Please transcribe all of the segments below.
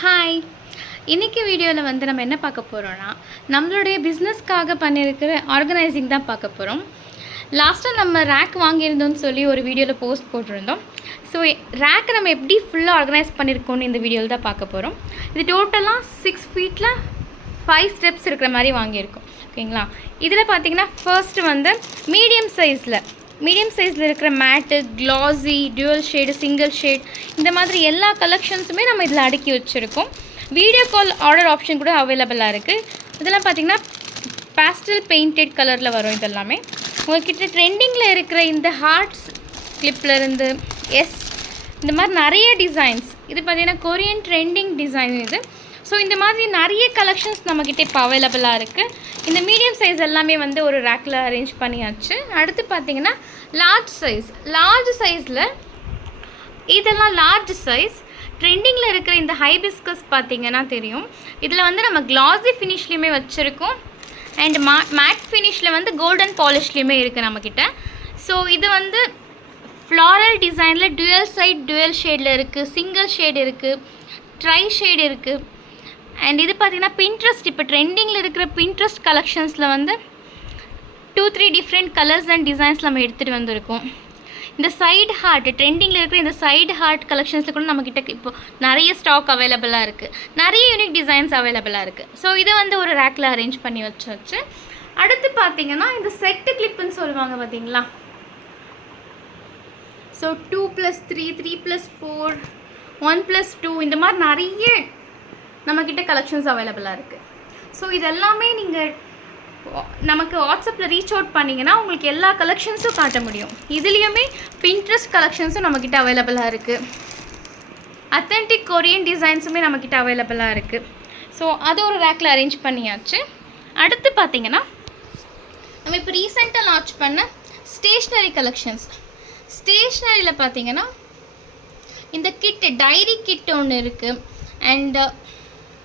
Hi, இன்றைக்கி வீடியோவில் வந்து நம்ம என்ன பார்க்க போகிறோன்னா, நம்மளுடைய பிஸ்னஸ்க்காக பண்ணியிருக்கிற ஆர்கனைசிங் தான் பார்க்க போகிறோம். லாஸ்ட்டாக நம்ம ரேக் வாங்கியிருந்தோம்னு சொல்லி ஒரு வீடியோவில் போஸ்ட் போட்டிருந்தோம். ஸோ ரேக்கை நம்ம எப்படி ஃபுல்லாக ஆர்கனைஸ் பண்ணியிருக்கோன்னு இந்த வீடியோவில் தான் பார்க்க போகிறோம். இது டோட்டலாக 6 ஃபீட்டில் 5 ஸ்டெப்ஸ் இருக்கிற மாதிரி வாங்கியிருக்கோம். ஓகேங்களா? இதில் பார்த்திங்கன்னா ஃபர்ஸ்ட்டு வந்து மீடியம் சைஸில் இருக்கிற matte, glossy, dual shade, single shade, இந்த மாதிரி எல்லா கலெக்ஷன்ஸுமே நம்ம இதில் அடுக்கி வச்சுருக்கோம். வீடியோ கால் ஆர்டர் ஆப்ஷன் கூட அவைலபிளாக இருக்குது. இதெல்லாம் பார்த்திங்கன்னா பேஸ்டல் பெயிண்டட் கலரில் வரும். இதெல்லாமே உங்கள்கிட்ட ட்ரெண்டிங்கில் இருக்கிற இந்த ஹார்ட்ஸ் கிளிப்லேருந்து இந்த மாதிரி நிறைய டிசைன்ஸ். இது பார்த்திங்கன்னா கொரியன் ட்ரெண்டிங் டிசைன் இது. ஸோ இந்த மாதிரி நிறைய கலெக்ஷன்ஸ் நம்மக்கிட்ட இப்போ அவைலபிளாக இருக்குது. இந்த மீடியம் சைஸ் எல்லாமே வந்து ஒரு ரேக்கில் அரேஞ்ச் பண்ணியாச்சு. அடுத்து பார்த்திங்கன்னா லார்ஜ் சைஸில் இதெல்லாம் லார்ஜ் சைஸ் ட்ரெண்டிங்கில் இருக்கிற இந்த ஹைபிஸ்கஸ் பார்த்திங்கன்னா தெரியும். இதில் வந்து நம்ம க்ளாஸி ஃபினிஷ்லேயுமே வச்சுருக்கோம் அண்ட் மேட் ஃபினிஷில் வந்து கோல்டன் பாலிஷ்லேயுமே இருக்குது நம்மக்கிட்ட. ஸோ இது வந்து ஃப்ளாரல் டிசைனில் டுவல் ஷேடில் இருக்குது, சிங்கிள் ஷேடு இருக்குது, ட்ரை ஷேடு இருக்குது. அண்ட் இது பார்த்திங்கன்னா பின்ட்ரெஸ்ட், இப்போ ட்ரெண்டிங்கில் இருக்கிற பின்ட்ரெஸ்ட் கலெக்ஷன்ஸில் வந்து 2-3 டிஃப்ரெண்ட் கலர்ஸ் அண்ட் டிசைன்ஸ் நம்ம எடுத்துகிட்டு வந்திருக்கோம். இந்த சைடு ஹார்ட், ட்ரெண்டிங்கில் இருக்கிற இந்த சைடு ஹார்ட் கலெக்ஷன்ஸில் கூட நம்மக்கிட்ட இப்போ நிறைய ஸ்டாக் அவைலபிளாக இருக்குது, நிறைய யூனிக் டிசைன்ஸ் அவைலபிளாக இருக்குது. ஸோ இதை வந்து ஒரு ரேக்கில் அரேஞ்ச் பண்ணி வச்சாச்சு. அடுத்து பார்த்திங்கன்னா இந்த செட்டு கிளிப்புன்னு சொல்லுவாங்க பார்த்திங்களா. ஸோ 2+3, 3+4, 1+2 இந்த மாதிரி நிறைய நம்மக்கிட்ட கலெக்ஷன்ஸ் அவைலபிளாக இருக்குது. ஸோ இதெல்லாமே நீங்கள் நமக்கு வாட்ஸ்அப்பில் ரீச் அவுட் பண்ணிங்கன்னா உங்களுக்கு எல்லா கலெக்ஷன்ஸும் காட்ட முடியும். இதுலேயுமே பின்ட்ரெஸ்ட் கலெக்ஷன்ஸும் நம்மக்கிட்ட அவைலபிளாக இருக்குது, அத்தன்டிக் கொரியன் டிசைன்ஸுமே நம்மக்கிட்ட அவைலபிளாக இருக்குது. ஸோ அது ஒரு ரேக்கில் அரேஞ்ச் பண்ணியாச்சு. அடுத்து பார்த்திங்கன்னா நம்ம இப்போ ரீசெண்டாக லான்ச் பண்ண ஸ்டேஷ்னரி கலெக்ஷன்ஸ். ஸ்டேஷ்னரியில் பார்த்திங்கன்னா இந்த டைரி கிட் ஒன்று இருக்குது. அண்ட்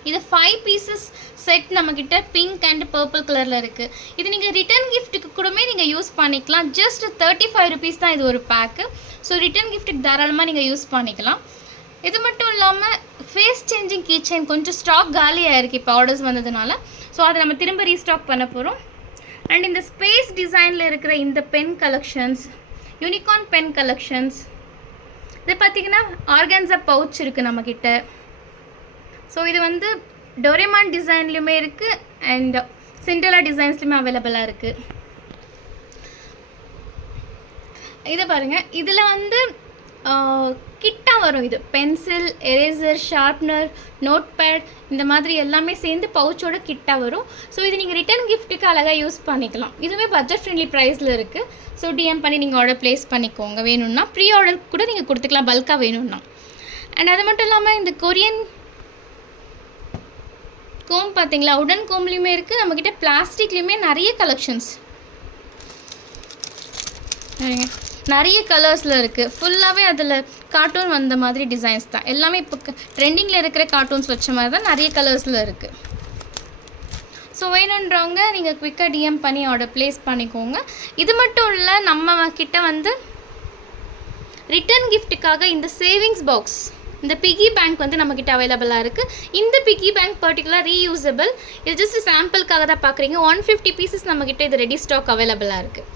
இது 5 பீசஸ் செட் நம்மக்கிட்ட பிங்க் அண்ட் பர்பிள் கலரில் இருக்குது. இது நீங்கள் ரிட்டன் கிஃப்ட்டுக்கு கூடமே நீங்கள் யூஸ் பண்ணிக்கலாம். ஜஸ்ட் 35 ருபீஸ் தான் இது ஒரு பேக்கு. ஸோ ரிட்டன் கிஃப்ட்டுக்கு தாராளமாக நீங்கள் யூஸ் பண்ணிக்கலாம். இது மட்டும் இல்லாமல் ஃபேஸ் சேஞ்சிங் கீச்சைன் கொஞ்சம் ஸ்டாக் காலியாக இருக்குது இப்போ ஆர்டர்ஸ் வந்ததுனால. ஸோ அதை நம்ம திரும்ப ரீஸ்டாக் பண்ண போகிறோம். அண்ட் இந்த ஸ்பேஸ் டிசைனில் இருக்கிற இந்த pen collections, unicorn pen collections, இது பார்த்திங்கன்னா ஆர்கான்ஸா பவுச் இருக்குது நம்மக்கிட்ட. ஸோ இது வந்து டோரேமான் டிசைன்லையுமே இருக்குது அண்ட் சிண்டலா டிசைன்ஸ்லையுமே அவைலபிளாக இருக்குது. இதை பாருங்கள், இதில் வந்து கிட்டாக வரும். இது pencil, eraser, sharpener, note pad இந்த மாதிரி எல்லாமே சேர்ந்து பவுச்சோட கிட்டாக வரும். ஸோ இது நீங்கள் ரிட்டன் கிஃப்ட்டுக்கு அழகாக யூஸ் பண்ணிக்கலாம். இதுவுமே பட்ஜெட் ஃப்ரெண்ட்லி ப்ரைஸில் இருக்குது. ஸோ டிஎம் பண்ணி நீங்கள் ஆர்டர் ப்ளேஸ் பண்ணிக்கோங்க. வேணும்னா ப்ரீ ஆர்டர் கூட நீங்கள் கொடுத்துக்கலாம் பல்காக வேணும்னா. அண்ட் அது மட்டும் இல்லாமல் இந்த கொரியன் கோம் பார்த்திங்களா, உடன் கோம்லேயுமே இருக்குது. நம்மக்கிட்ட பிளாஸ்டிக்லேயுமே நிறைய கலெக்ஷன்ஸ், நிறைய கலர்ஸில் இருக்குது. ஃபுல்லாகவே அதில் கார்ட்டூன் வந்த மாதிரி டிசைன்ஸ் தான் எல்லாமே. இப்போ ட்ரெண்டிங்கில் இருக்கிற கார்ட்டூன்ஸ் வச்ச மாதிரி தான் நிறைய கலர்ஸில் இருக்குது. ஸோ வேணுன்றவங்க நீங்கள் குயிக்காக டிஎம் பண்ணி ஆர்டர் ப்ளேஸ் பண்ணிக்கோங்க. இது மட்டும் இல்லை, நம்ம கிட்ட வந்து ரிட்டன் கிஃப்ட்டுக்காக இந்த சேவிங்ஸ் பாக்ஸ், இந்த பிகி பேங்க் வந்து நம்மக்கிட்ட அவைலபிளாக இருக்குது. இந்த பிகி பேங்க் பர்டிகுலர் ரீயூசபிள். இது ஜஸ்ட் சாம்பிளுக்காக தான் பார்க்குறீங்க. 150 பீசஸ் நம்மக்கிட்ட இது ரெடி ஸ்டாக் அவைலபிளாக இருக்குது.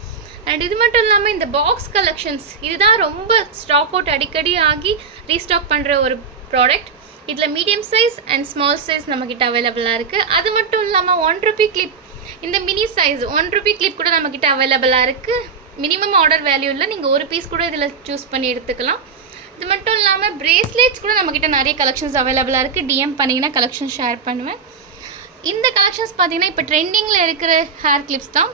அண்ட் இது மட்டும் இல்லாமல் இந்த பாக்ஸ் கலெக்ஷன்ஸ், இதுதான் ரொம்ப ஸ்டாக் அவுட் அடிக்கடி ஆகி ரீஸ்டாக் பண்ணுற ஒரு ப்ராடக்ட். இதில் medium size and small size நம்மக்கிட்ட அவைலபிளாக இருக்குது. அது மட்டும் இல்லாமல் 1 ரூபி கிளிப், இந்த மினி சைஸ் 1 ரூபி கிளிப் கூட நம்மக்கிட்ட அவைலபிளாக இருக்குது. மினிமம் ஆர்டர் வேல்யூவில் நீங்கள் ஒரு பீஸ் கூட இதில் சூஸ் பண்ணி எடுத்துக்கலாம். இது மட்டும் இல்லாமல் பிரேஸ்லெட்ஸ் கூட நம்மக்கிட்ட நிறைய கலெக்ஷன்ஸ் அவைலபிளாக இருக்குது. டிஎம் பண்ணிங்கன்னா கலெக்ஷன் ஷேர் பண்ணுவேன். இந்த கலெக்ஷன்ஸ் பார்த்திங்கன்னா இப்போ ட்ரெண்டிங்கில் இருக்கிற ஹேர் கிளிப்ஸ் தான்.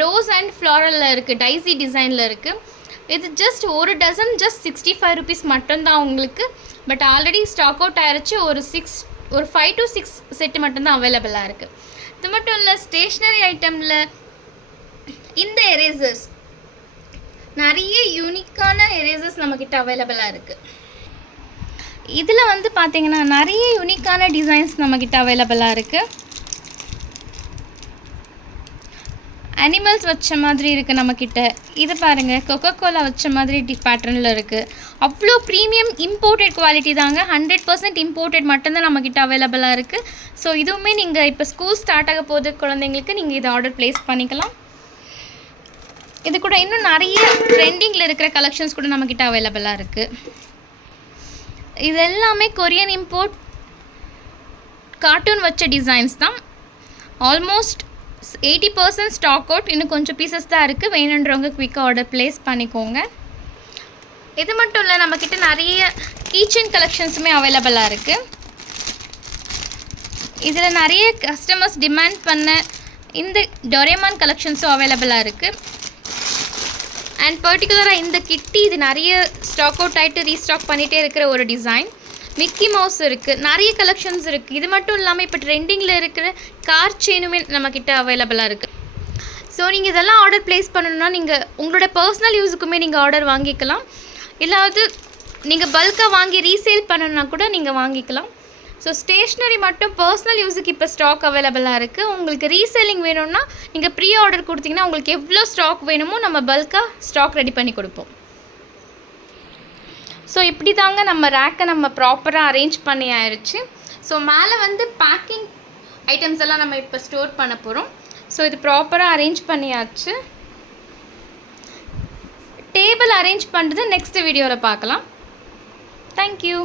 ரோஸ் அண்ட் ஃப்ளாரலில் இருக்குது, டைசி டிசைனில் இருக்குது. இது ஜஸ்ட் ஒரு டசன் ஜஸ்ட் 65 ருபீஸ் மட்டும்தான் உங்களுக்கு. பட் ஆல்ரெடி ஸ்டாக் அவுட் ஆகிடுச்சு. ஒரு 5 to 6 செட்டு மட்டும்தான் அவைலபிளாக இருக்குது. இது மட்டும் இல்லை, ஸ்டேஷ்னரி ஐட்டமில் இந்த எரேசர்ஸ், நிறைய யூனிக்கான எரேசர்ஸ் நம்மக்கிட்ட அவைலபிளாக இருக்குது. இதில் வந்து பார்த்திங்கன்னா நிறைய யூனிக்கான டிசைன்ஸ் நம்மக்கிட்ட அவைலபிளாக இருக்குது. அனிமல்ஸ் வச்ச மாதிரி இருக்குது நம்மக்கிட்ட. இது பாருங்கள், கொக்கோ கோலா வச்ச மாதிரி பேட்டர்னில் இருக்குது. அவ்வளோ ப்ரீமியம் இம்போர்ட்டட் குவாலிட்டி தாங்க. 100% இம்போர்ட்டட் மட்டும்தான் நம்மக்கிட்ட அவைலபிளாக இருக்குது. ஸோ இதுவுமே நீங்கள் இப்போ ஸ்கூல் ஸ்டார்ட் ஆக போகுது குழந்தைங்களுக்கு, நீங்கள் இதை ஆர்டர் ப்ளேஸ் பண்ணிக்கலாம். இது கூட இன்னும் நிறைய ட்ரெண்டிங்கில் இருக்கிற கலெக்ஷன்ஸ் கூட நம்மக்கிட்ட அவைலபிளாக இருக்குது. இது எல்லாமே கொரியன் இம்போர்ட் கார்ட்டூன் வச்ச டிசைன்ஸ் தான். Almost 80% stock out. இன்னும் கொஞ்சம் பீசஸ் தான் இருக்குது. வேணுன்றவங்க குயிக்காக ஆர்டர் ப்ளேஸ் பண்ணிக்கோங்க. இது மட்டும் இல்லை, நம்மக்கிட்ட நிறைய கீச்செயின் கலெக்ஷன்ஸுமே அவைலபிளாக இருக்குது. இதில் நிறைய கஸ்டமர்ஸ் டிமாண்ட் பண்ண இந்த டொரேமான் கலெக்ஷன்ஸும் அவைலபிளாக இருக்குது. அண்ட் பர்டிகுலராக இந்த கிட்டி இது நிறைய ஸ்டாக் அவுட் ஆகிட்டு ரீஸ்டாக் பண்ணிகிட்டே இருக்கிற ஒரு டிசைன். மிக்கி மவுஸ் இருக்குது, நிறைய கலெக்ஷன்ஸ் இருக்குது. இது மட்டும் இல்லாமல் இப்போ ட்ரெண்டிங்கில் இருக்கிற கார் செயினுமே நம்மக்கிட்ட அவைலபிளாக இருக்குது. ஸோ நீங்கள் இதெல்லாம் ஆர்டர் ப்ளேஸ் பண்ணணுன்னா நீங்கள் உங்களோட பர்சனல் யூஸுக்குமே நீங்கள் ஆர்டர் வாங்கிக்கலாம். இல்லாவது நீங்கள் பல்காக வாங்கி ரீசேல் பண்ணணுன்னா கூட நீங்கள் வாங்கிக்கலாம். ஸோ ஸ்டேஷ்னரி மட்டும் பர்சனல் யூஸுக்கு இப்போ ஸ்டாக் அவைலபிளாக இருக்குது. உங்களுக்கு ரீசேலிங் வேணும்னா நீங்கள் ப்ரீ ஆர்டர் கொடுத்தீங்கன்னா உங்களுக்கு எவ்வளோ ஸ்டாக் வேணுமோ நம்ம பல்காக ஸ்டாக் ரெடி பண்ணி கொடுப்போம். ஸோ இப்படி தாங்க நம்ம ரேக்கை நம்ம ப்ராப்பராக அரேஞ்ச் பண்ணி ஆயிடுச்சு. ஸோ மேலே வந்து பேக்கிங் ஐட்டம்ஸ் எல்லாம் நம்ம இப்போ ஸ்டோர் பண்ண போகிறோம். ஸோ இது ப்ராப்பராக அரேஞ்ச் பண்ணியாச்சு. டேபிள் அரேஞ்ச் பண்ணுறது நெக்ஸ்ட் வீடியோவில் பார்க்கலாம். தேங்க்யூ.